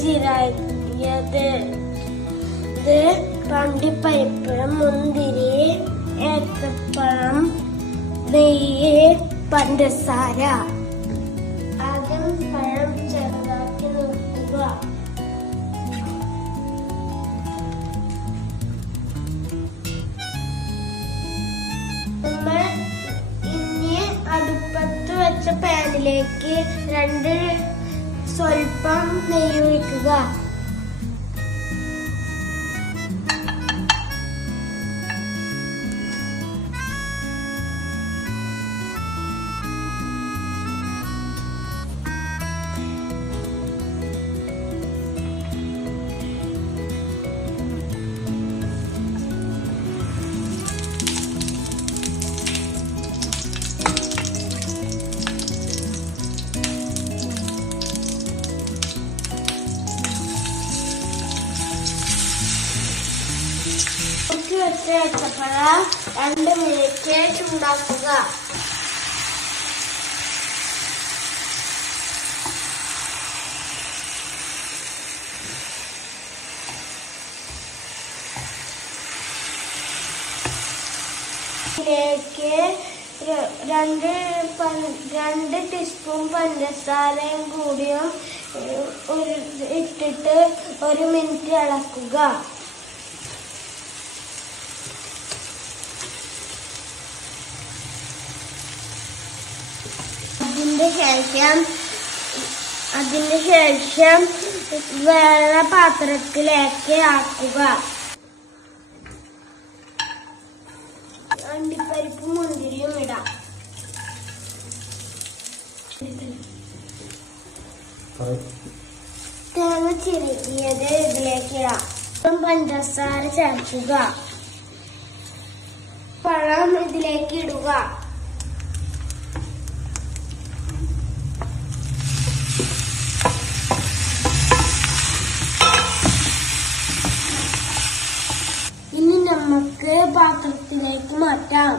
ചിരായത് പണ്ടിപ്പരിപ്പ്, മുന്തിരി, ഏത്തപ്പഴം, നെയ്യ്, പഞ്ചസാര. ആദ്യം പഴം ചെറുതാക്കി നോക്കുക. നമ്മൾ ഇനി അടുപ്പത്ത് വെച്ച പാനിലേക്ക് സ്വല്പം നെയ്യ് ഒഴിക്കുക. ഏത്തപ്പഴം 2 മിനിറ്റ് ചൂടാക്കുക. ഇതിലേക്ക് 2 ടീസ്പൂൺ പഞ്ചസാരയും കൂടിയും ഇട്ടിട്ട് 1 മിനിറ്റ് ഇളക്കുക. അതിനുശേഷം വേറെ പാത്രത്തിലേക്ക് ആക്കുക. അണ്ടിപ്പരിപ്പ്, മുന്തിരിയും ഇടാം. തേങ്ങ ചിരകിയത് ഇതിലേക്ക് ഇടാം. പഞ്ചസാര ചേർക്കുക. പഴം ഇതിലേക്ക് ഇടുക. ഇനി നമുക്ക് പാത്രത്തിലേക്ക് മാറ്റാം.